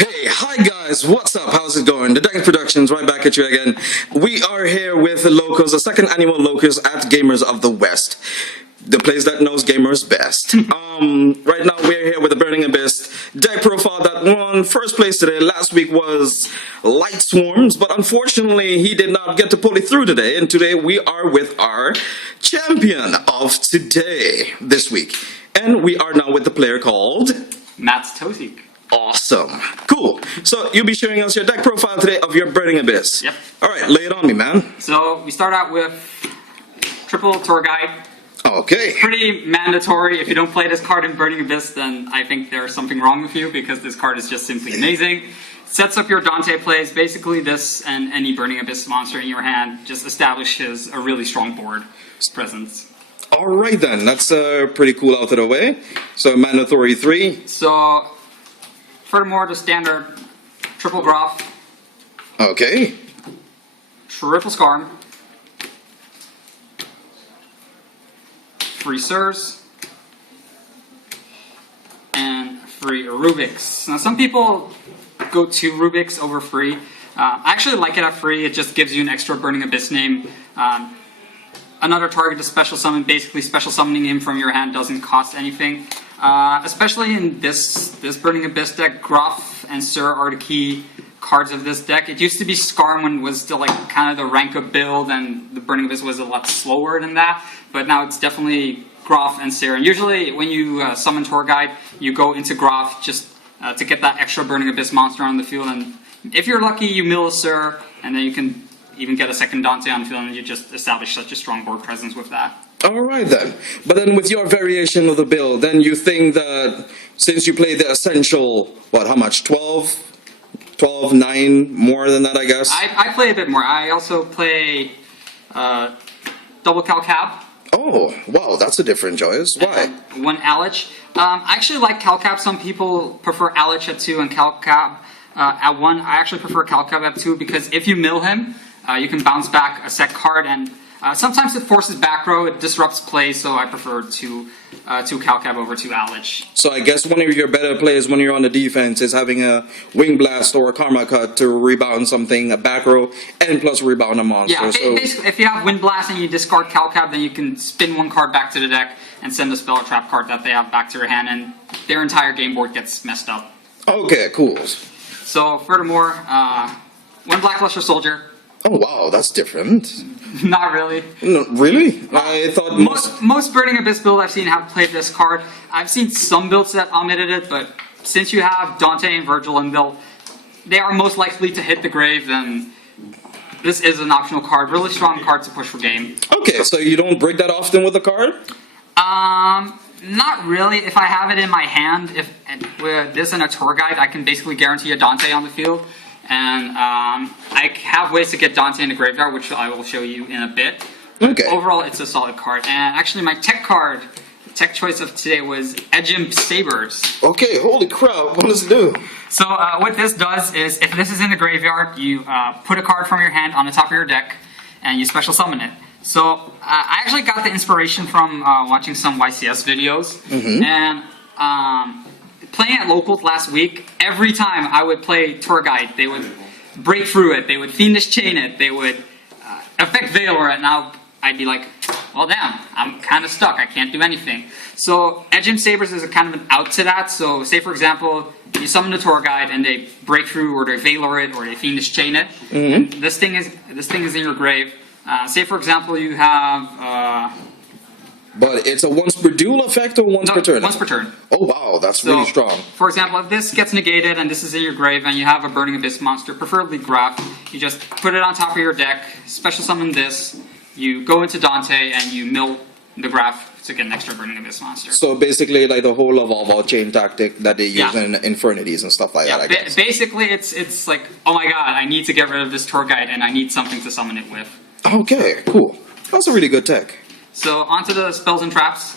Hey, hi guys, what's up? How's it going? The Dank Productions right back at you again. We are here with the Locals, the second annual Locals at Gamers of the West, the place that knows gamers best. Right now we're here with the Burning Abyss deck profile that won first place today. Last week was Light Swarms, but unfortunately he did not get to pull it through today. And today we are with our champion of today, this week. And we are now with the player called Matt's Tosiek. Awesome. Cool. So you'll be sharing us your deck profile today of your Burning Abyss. Yep. Alright, lay it on me, man. So we start out with triple tour guide. Okay. Pretty mandatory. If you don't play this card in Burning Abyss, then I think there's something wrong with you because this card is just simply amazing. Sets up your Dante plays. Basically this and any Burning Abyss monster in your hand just establishes a really strong board presence. Alright then, that's pretty cool out of the way. So mandatory 3. So furthermore, the standard triple Groff, Okay. triple Skarm, free Sirs, and free Rubik's. Now some people go to Rubik's over free. I actually like it at free. It just gives you an extra Burning Abyss name. Another target to special summon. Basically special summoning him from your hand doesn't cost anything. Especially in this Burning Abyss deck, Groff and Sir are the key cards of this deck. It used to be Skarm when it was still like kind of the rank of build, and the Burning Abyss was a lot slower than that. But now it's definitely Groff and Sir. And usually when you summon Tour Guide, you go into Groff just to get that extra Burning Abyss monster on the field. And if you're lucky, you mill a Sir, and then you can even get a second Dante on the field, and you just establish such a strong board presence with that. Alright then. But then with your variation of the build, then you think that since you play the essential, what, how much? 12? 12, 9, more than that, I guess? I play a bit more. I also play double Calcab. Oh, wow, that's a different choice. Why? One Alich. I actually like Calcab. Some people prefer Alich at 2 and Calcab at 1. I actually prefer Calcab at 2 because if you mill him, you can bounce back a set card, and sometimes it forces back row, it disrupts play, so I prefer two Calcab over 2 Alich. So I guess one of your better plays when you're on the defense is having a Wing Blast or a Karma Cut to rebound something, a back row, and plus rebound a monster. Yeah, so basically, if you have Wind Blast and you discard Calcab, then you can spin one card back to the deck and send a spell or trap card that they have back to your hand, and their entire game board gets messed up. Okay, cool. So, furthermore, one Blackluster Soldier. Oh wow, that's different. Not really. No, really? I thought most Burning Abyss builds I've seen have played this card. I've seen some builds that omitted it, but since you have Dante and Virgil and they are most likely to hit the grave, then this is an optional card. Really strong card to push for game. Okay, so you don't break that often with the card? Not really. If I have it in my hand, with this and a tour guide, I can basically guarantee a Dante on the field. And I have ways to get Dante in the graveyard, which I will show you in a bit. Okay. Overall, it's a solid card. And actually, my tech card, the tech choice of today was Edgem Sabers. Okay, holy crap, what does it do? So what this does is, if this is in the graveyard, you put a card from your hand on the top of your deck, and you special summon it. So I actually got the inspiration from watching some YCS videos. And playing at locals last week, every time I would play Tour Guide, they would break through it, they would Fiendish Chain it, they would affect Valor it. Now I'd be like, well damn, I'm kind of stuck, I can't do anything. So Edgem Sabers is a kind of an out to that. So say for example, you summon the Tour Guide and they break through, or they Valor it, or they Fiendish Chain it. And this thing is in your grave. Say for example you have But it's a once per duel effect or once per turn? Once per turn. Oh wow, that's really strong. For example, if this gets negated and this is in your grave and you have a Burning Abyss monster, preferably Graph, you just put it on top of your deck, special summon this, you go into Dante and you mill the Graph to get an extra Burning Abyss monster. So basically like the whole Evolve chain tactic that they use in Infernities and stuff like that, I guess. Basically it's like, oh my god, I need to get rid of this Tour Guide and I need something to summon it with. Okay, cool. That's a really good tech. So onto the spells and traps.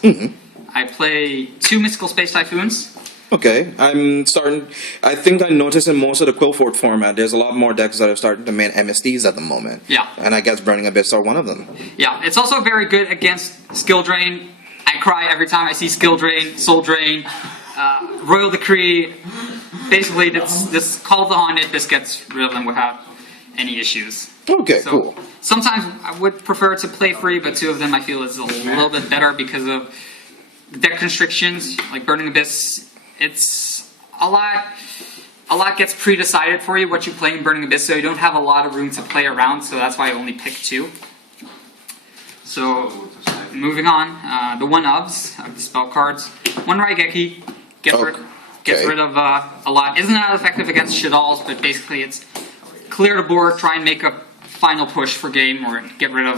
I play 2 Mystical Space Typhoons. Okay, I think I noticed in most of the Quillfort format, there's a lot more decks that are starting to main MSDs at the moment. Yeah. And I guess Burning Abyss are one of them. Yeah, it's also very good against Skill Drain. I cry every time I see Skill Drain, Soul Drain, Royal Decree. basically this calls on it. This gets rid of them without any issues. Okay, So, cool. Sometimes I would prefer to play free, but two of them I feel is a little bit better because of deck constrictions, like Burning Abyss. It's a lot gets pre-decided for you what you play in Burning Abyss, so you don't have a lot of room to play around, so that's why I only pick two. So, moving on, the one-ofs of the spell cards. One Raigeki gets rid of a lot. Isn't that effective against Shaddolls, but basically it's clear the board, try and make a final push for game, or get rid of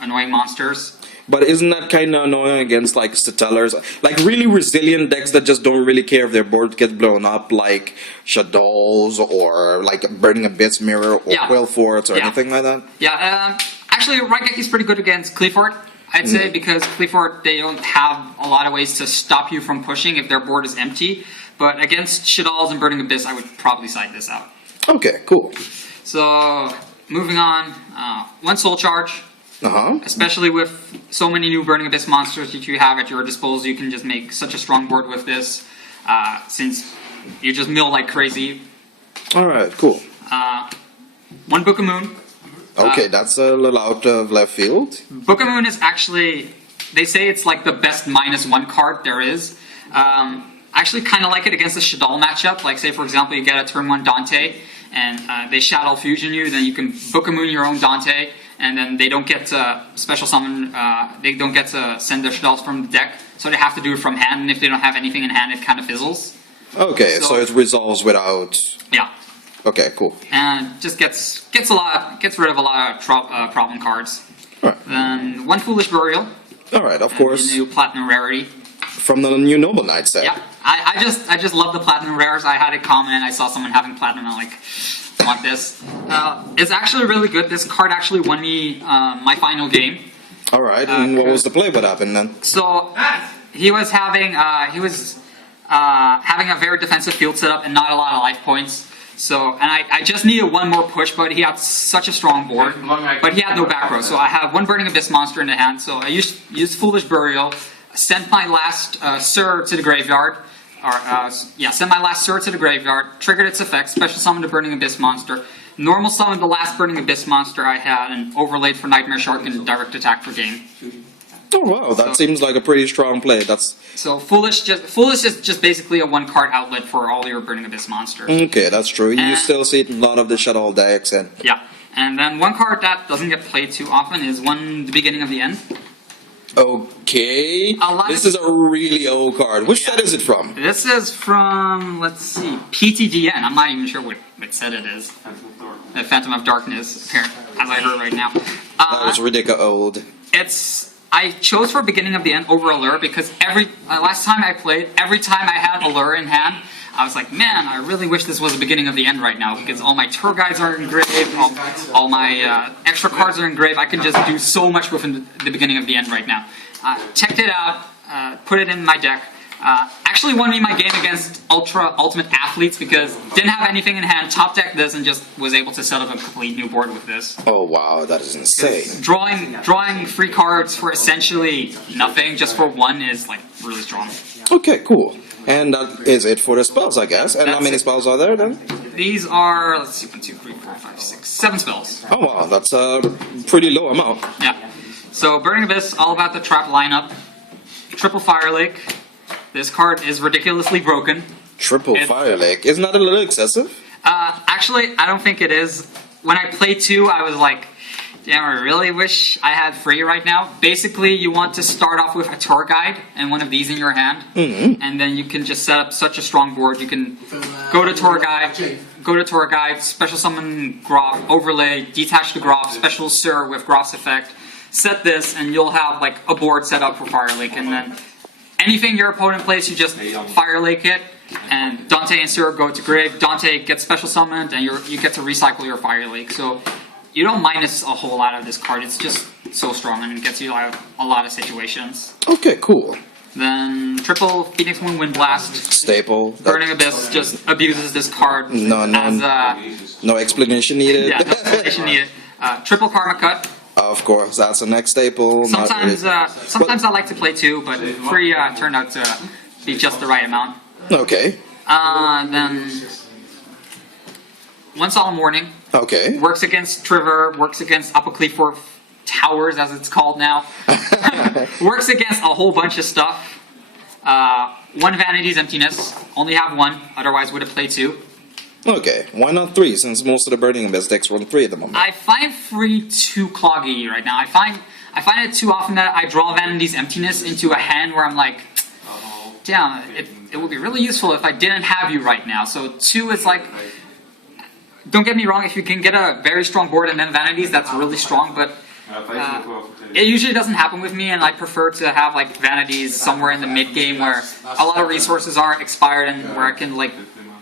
annoying monsters. But isn't that kind of annoying against like Stellars? Like really resilient decks that just don't really care if their board gets blown up, like Shaddolls or like Burning Abyss Mirror or Quail Forts or anything like that? Yeah, actually Raigeki's pretty good against Cleafort, I'd say, because Cleafort, they don't have a lot of ways to stop you from pushing if their board is empty. But against Shaddolls and Burning Abyss, I would probably side this out. Okay, cool. So, moving on, one Soul Charge. Especially with so many new Burning Abyss monsters that you have at your disposal, you can just make such a strong board with this, since you just mill like crazy. Alright, cool. One Book of Moon. Okay, that's a little out of left field. Book of Moon is actually, they say it's like the best -1 card there is. I actually kind of like it against the Shaddol matchup. Like, say for example, you get a turn 1 Dante, and they Shadow Fusion you, then you can Book of Moon your own Dante, and then they don't get to special summon, they don't get to send their Shadolls from the deck, so they have to do it from hand, and if they don't have anything in hand, it kind of fizzles. Okay, so it resolves without... Yeah. Okay, cool. And just gets rid of a lot of problem cards. Right. Then one Foolish Burial. Alright, of course. The new Platinum Rarity. From the new Noble Knight set. Yeah, I just love the Platinum Rares. I had it common, and I saw someone having Platinum, and I'm like, I want this. It's actually really good. This card actually won me my final game. Alright, and what was the play? What happened then? So, he was having a very defensive field setup and not a lot of life points. So, and I just needed one more push, but he had such a strong board, but he had no back row. So I have one Burning Abyss monster in the hand, so I used Foolish Burial, sent my last Sir to the graveyard, sent my last Sir to the graveyard, triggered its effect, special summoned a Burning Abyss monster, normal summoned the last Burning Abyss monster I had, and overlaid for Nightmare Shark and direct attack for game. Oh wow, that seems like a pretty strong play. So Foolish is just basically a one-card outlet for all your Burning Abyss monsters. Okay, that's true. You still see it in a lot of the Shadow decks, and yeah. And then one card that doesn't get played too often is The Beginning of the End. Okay. This is a really old card. Which set is it from? This is from, let's see, PTDN. I'm not even sure what set it is. Phantom of Darkness, apparently, as I heard right now. That was ridiculous old. I chose for Beginning of the End over Allure because last time I played, every time I had Allure in hand, I was like, man, I really wish this was the Beginning of the End right now because all my tour guides are engraved, all my extra cards are engraved. I can just do so much with the Beginning of the End right now. Checked it out, put it in my deck. Actually won me my game against Ultimate Athletes because didn't have anything in hand, top decked this, and just was able to set up a complete new board with this. Oh wow, that is insane. Drawing free cards for essentially nothing, just for one, is like really strong. Okay, cool. And that is it for the spells, I guess. And how many spells are there then? These are, let's see, 1, 2, 3, 4, 5, 6, 7 spells. Oh wow, that's a pretty low amount. Yeah. So Burning Abyss, all about the trap lineup. Triple Fire Lake. This card is ridiculously broken. Triple Fire Lake. Isn't that a little excessive? Actually, I don't think it is. When I played 2, I was like, damn, I really wish I had 3 right now. Basically, you want to start off with a tour guide and one of these in your hand. And then you can just set up such a strong board. You can go to tour guide, special summon Groff, overlay, detach the Groff, special Sir with Groff's effect. Set this, and you'll have like a board set up for Fire Lake, and then anything your opponent plays, you just Fire Lake it, and Dante and Sir go to grave. Dante gets special summoned, and you get to recycle your Fire Lake. So you don't minus a whole lot of this card. It's just so strong, and it gets you out of a lot of situations. Okay, cool. Then triple Phoenix Moon Wind Blast. Staple. Burning Abyss just abuses this card. No explanation needed. Yeah, no explanation needed. Triple Karma Cut. Of course, that's the next staple. Sometimes I like to play 2, but 3 turned out to be just the right amount. Okay. Then One Solemn Warning Okay. works against Trevor, works against Apocryphal Towers, as it's called now. Works against a whole bunch of stuff. One Vanity's Emptiness. Only have one, otherwise would have played two. Okay. Why not 3? Since most of the Burning Abyss decks run 3 at the moment. I find 3 too cloggy right now. I find it too often that I draw Vanity's Emptiness into a hand where I'm like, damn, it would be really useful if I didn't have you right now. So 2 is like, don't get me wrong, if you can get a very strong board and then Vanities, that's really strong, but it usually doesn't happen with me, and I prefer to have like Vanities somewhere in the mid game where a lot of resources aren't expired and where I can like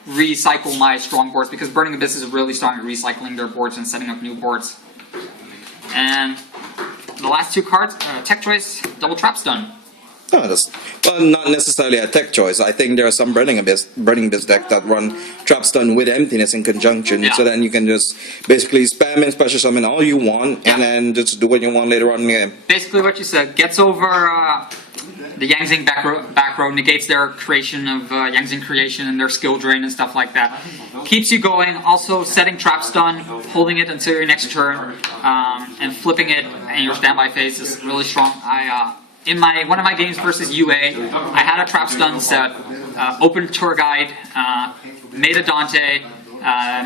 recycle my strong boards, because Burning Abyss is really strong at recycling their boards and setting up new boards. And the last 2 cards, Tech Choice, Double Trap Stun. Oh, that's well, not necessarily a tech choice. I think there are some Burning Abyss deck that run Trap Stun with Emptiness in conjunction, Yeah. so then you can just basically spam and special summon all you want, Yeah. and then just do what you want later on in the game. Basically what you said, gets over the Yangzing back row, negates their creation of Yangzing creation and their skill drain and stuff like that. Keeps you going, also setting Trap Stun, holding it until your next turn, and flipping it in your standby phase is really strong. In one of my games versus UA, I had a Trap Stun set, opened Tour Guide, made a Dante,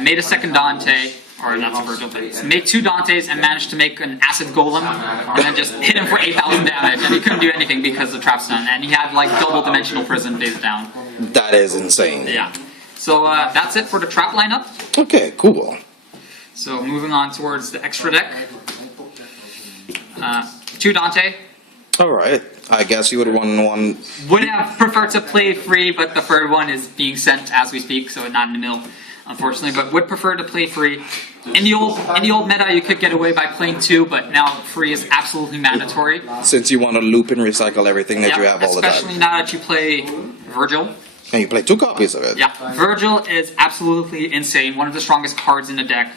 made a second Dante, or that's a Virgil thing, made 2 Dantes and managed to make an Acid Golem, and then just hit him for 8,000 damage, and he couldn't do anything because of Trap Stun, and he had like double Dimensional Prison face down. That is insane. Yeah. So that's it for the Trap lineup. Okay, cool. So moving on towards the extra deck. 2 Dante. Alright, I guess you would run one. Would have preferred to play free, but the third one is being sent as we speak, so not in the mill, unfortunately. But would prefer to play free. In the old meta, you could get away by playing 2, but now free is absolutely mandatory. Since you want to loop and recycle everything that you have all the time. Especially now that you play Virgil. And you play 2 copies of it. Yeah, Virgil is absolutely insane. One of the strongest cards in the deck.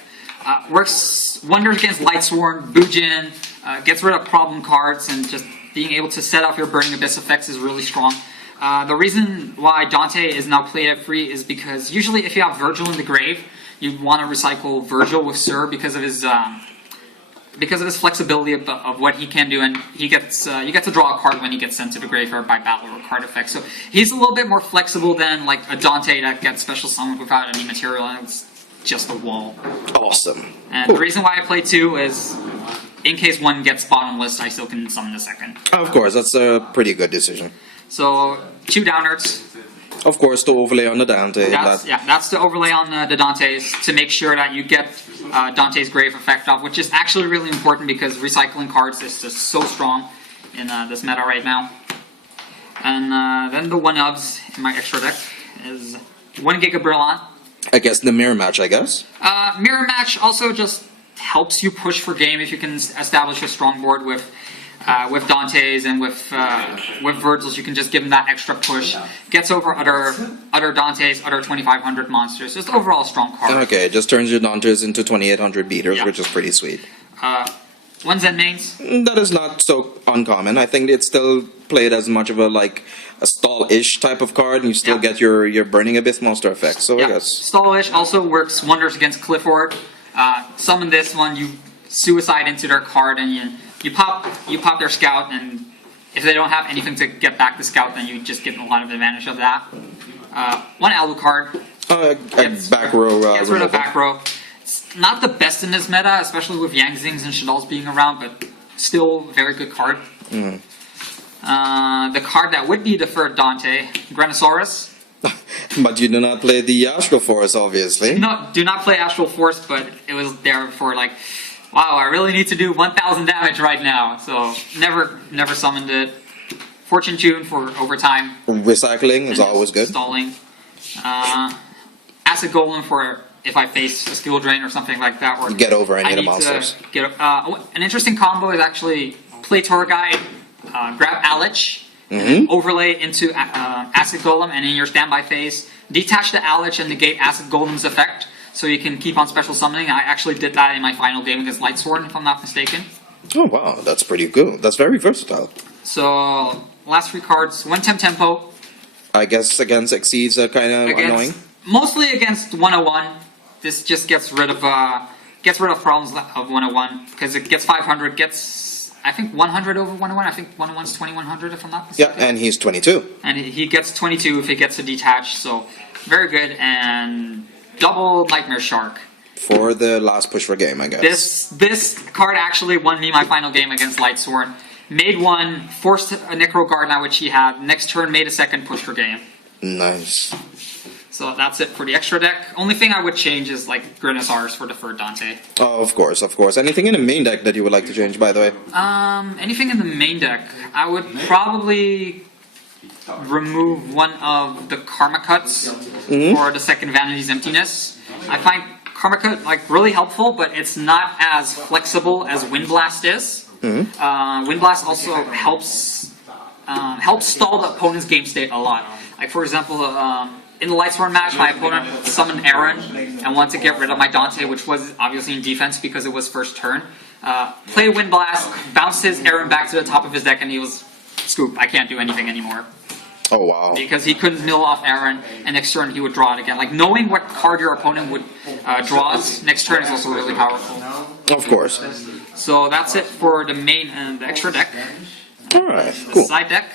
Works wonders against Lightsworn, Bujin, gets rid of problem cards, and just being able to set off your Burning Abyss effects is really strong. The reason why Dante is now played at free is because usually if you have Virgil in the grave, you want to recycle Virgil with Sir because of his flexibility of what he can do, and you get to draw a card when he gets sent to the graveyard by battle or card effect. So he's a little bit more flexible than like a Dante that gets special summoned without any material, and it's just a wall. Awesome. And the reason why I play 2 is, in case one gets bottomless, I still can summon the second. Of course, that's a pretty good decision. So 2 Downers. Of course, to overlay on the Dante. That's the overlay on the Dantes to make sure that you get Dante's Grave effect off, which is actually really important because recycling cards is just so strong in this meta right now. And then the 1-ubs in my extra deck is 1 Giga Brillant. I guess the mirror match, I guess. Mirror Match also just helps you push for game if you can establish a strong board with Dantes and with Virgils. You can just give them that extra push. Gets over other Dantes, other 2500 monsters. Just overall strong card. Okay, just turns your Dantes into 2800 beaters, Yeah. which is pretty sweet. 1 Zen Mains. That is not so uncommon. I think it's still played as much of a stall-ish type of card, and you still Yeah. get your Burning Abyss monster effect. So I guess Stallish also works wonders against Clifford. Summon this one, you suicide into their card, and you pop their scout, and if they don't have anything to get back the scout, then you just get a lot of advantage of that. 1 Alucard. back row. Gets rid of removal. back row. It's not the best in this meta, especially with Yangzings and Shaddolls being around, but still very good card. The card that would be the third Dante, Granosaurus. But you do not play the Astral Force, obviously. No, do not play Astral Force, but it was there for like, wow, I really need to do 1,000 damage right now. So never summoned it. Fortune Tune for overtime. Recycling is always good. Stalling. Acid Golem for if I face a skill drain or something like that. Or Get over any I of the need to monsters. An interesting combo is actually play Tour Guide, grab Alich, and then overlay into Acid Golem, and in your standby phase, detach the Alich and negate Acid Golem's effect, so you can keep on special summoning. I actually did that in my final game against Lightsworn, if I'm not mistaken. Oh wow, that's pretty good. That's very versatile. So, last 3 cards, 1 Tempo. I guess against Exceeds are kind of annoying. Mostly against 101. This just gets rid of problems of 101 because it gets 500, gets I think 100 over 101. I think 101's 2100 if I'm not mistaken. Yeah, and he's 22. And he gets 22 if he gets to detach. So very good. And double Nightmare Shark. For the last push for game, I guess. This card actually won me my final game against Lightsworn. Made one, forced a Necro Guard now, which he had. Next turn, made a second push for game. Nice. So that's it for the extra deck. Only thing I would change is like Grenazars for Deferred Dante. Oh, of course, of course. Anything in the main deck that you would like to change, by the way? Anything in the main deck, I would probably remove one of the Karma Cuts for the second Vanity's Emptiness. I find Karma Cut like really helpful, but it's not as flexible as Wind Blast is. Wind Blast also helps stall the opponent's game state a lot. Like for example, in the Lightsworn match, my opponent summoned Aaron and wanted to get rid of my Dante, which was obviously in defense because it was first turn. Play Wind Blast, bounce his Aaron back to the top of his deck, and he was scoop. I can't do anything anymore. Oh wow! Because he couldn't mill off Aaron, and next turn he would draw it again. Like knowing what card your opponent would draws next turn is also really powerful. Of course. So that's it for the main and the extra deck. All right, cool. Side deck.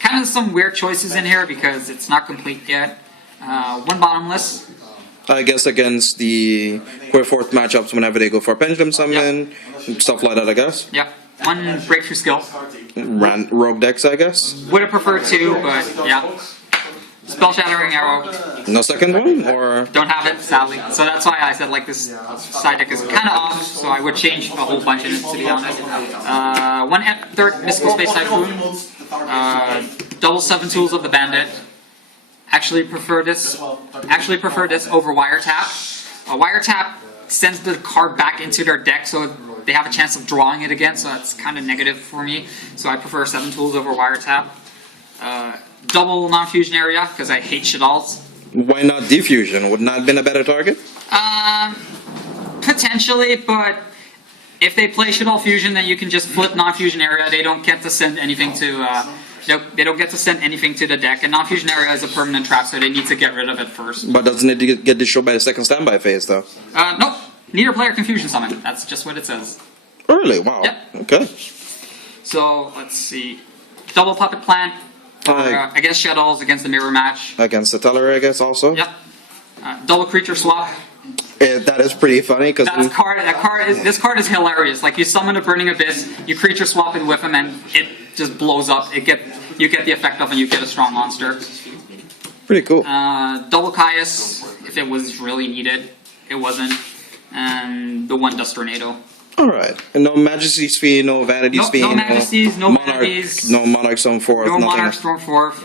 Kind of some weird choices in here because it's not complete yet. One bottomless. I guess against the fourth matchups whenever they go for Pendulum Summon, stuff like that, I guess. Yep. One breakthrough skill. Rogue decks, I guess. Would have preferred two, but yeah. Spell Shattering Arrow. No second one, or don't have it, sadly. So that's why I said like this side deck is kind of off. So I would change a whole bunch of it to be honest. One third Mystical Space Typhoon. Double 7 Tools of the Bandit. Actually prefer this over Wiretap. Wiretap sends the card back into their deck, so they have a chance of drawing it again. So that's kind of negative for me. So I prefer 7 Tools over Wiretap. Double non-fusion area because I hate Shaddolls. Why not Diffusion? Would not have been a better target? Potentially, but if they play Shaddol Fusion, then you can just flip non-fusion area. They don't get to send anything to. They don't get to send anything to the deck, and non-fusion area is a permanent trap, so they need to get rid of it first. But doesn't it get destroyed by the second standby phase, though? Nope. Neither player can fusion summon. That's just what it says. Really? Wow. Yep. Okay. So let's see. Double Puppet Plant. Against Shaddolls, against the mirror match. Against the Teller, I guess, also. Yep. Double creature swap. That is pretty funny because this card is hilarious. Like you summon a Burning Abyss, you creature swap it with him, and it just blows up. You get the effect of, and you get a strong monster. Pretty cool. Double Caius, if it was really needed, it wasn't, and the one Dust Tornado. Alright. And no Majesty's Fee, no Vanity's Fee. No Majesties, no Monarch, Vanities. No Monarch Stormforth. No nothing. Monarch Stormforth.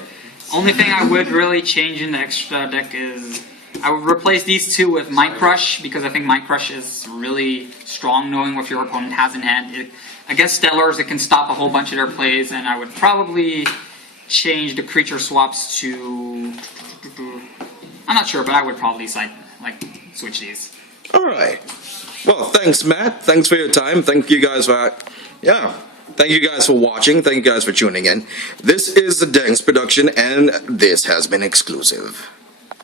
Only thing I would really change in the extra deck is I would replace these two with Mind Crush because I think Mind Crush is really strong knowing what your opponent has in hand. Against Stellars, it can stop a whole bunch of their plays, and I would probably change the creature swaps to... I'm not sure, but I would probably switch these. Alright. Well, thanks, Matt. Thanks for your time. Thank you guys for... Thank you guys for watching. Thank you guys for tuning in. This is the Dengs production, and this has been exclusive.